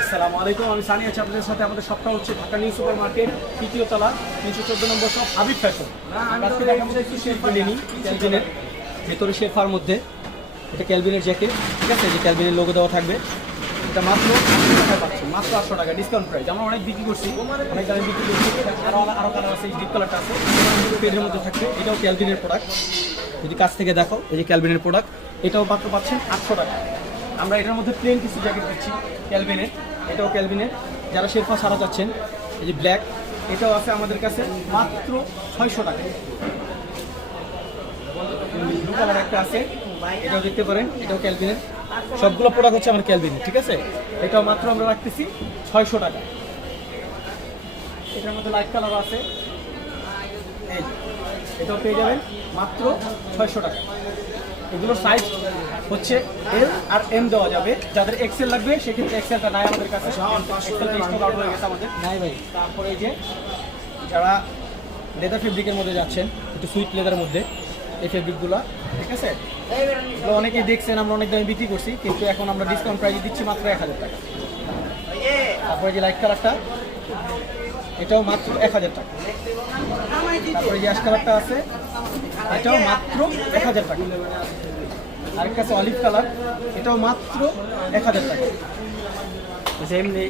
আসসালামু আলাইকুম, আমি সানি আছি আপনাদের সাথে। আমাদের শপটা হচ্ছে ঢাকা নিউ সুপার মার্কেট, তৃতীয় তলা, 314 নম্বর শপ, হাবিব ফ্যাশন। আজকে দেখাবো একটু শেরপা ডেনি ক্যালভিনের ভেতরে শেরপার মধ্যে। এটা ক্যালভিনের জ্যাকেট, ঠিক আছে, যে ক্যালভিনের লোগো দেওয়া থাকবে। এটা মাত্র 800 টাকায় পাচ্ছি, মাত্র 800 টাকা ডিসকাউন্ট প্রাইস। আমরা অনেক বিক্রি করছি, অনেক দামে বিক্রি করছি। আরও কালার আছে, ডিপ কালারটা আছে, পেজের মধ্যে থাকবে। এটাও ক্যালভিনের প্রোডাক্ট, যদি কাছ থেকে দেখো, এই যে ক্যালভিনের প্রোডাক্ট, এটাও মাত্র পাচ্ছেন 800 টাকা। আমরা এটার মধ্যে প্লেন কিছু জ্যাকেট দিচ্ছি ক্যালভিনের, এটাও ক্যালভিনের। যারা শেরপা ছাড়া যাচ্ছেন, এই যে ব্ল্যাক, এটাও আছে আমাদের কাছে মাত্র 600 টাকা। ব্লু কালার একটা আছে, এটাও দেখতে পারেন, এটাও ক্যালভিনের। সবগুলো প্রোডাক্ট হচ্ছে আমার ক্যালভিনের, ঠিক আছে। এটাও মাত্র আমরা রাখতেছি 600 টাকা। এটার মধ্যে লাইট কালার আছে, এই এটাও পেয়ে যাবেন মাত্র 600 টাকা। এগুলোর সাইজ হচ্ছে এল আর এম দেওয়া যাবে। যাদের এক্সেল লাগবে সেক্ষেত্রে এক্সেলটা নাই আমাদের কাছে, এক্সেলটা আউট হয়ে গেছে আমাদের, নাই ভাই। তারপরে এই যে যারা লেদার ফেব্রিকের মধ্যে যাচ্ছেন, একটু সুইট লেদারের মধ্যে, এই ফেব্রিকগুলো, ঠিক আছে, এগুলো অনেকেই দেখছেন, আমরা অনেক দামে বিক্রি করছি, কিন্তু এখন আমরা ডিসকাউন্ট প্রাইসে দিচ্ছি মাত্র 1000 টাকা। তারপরে যে লাইট কালারটা, এটাও মাত্র 1000 টাকা। তারপরে যে অ্যাশ কালারটা আছে, এটাও মাত্র 1000 টাকা। আরেকটা আছে অলিভ কালার, এটাও মাত্র 1000 টাকা। এমনি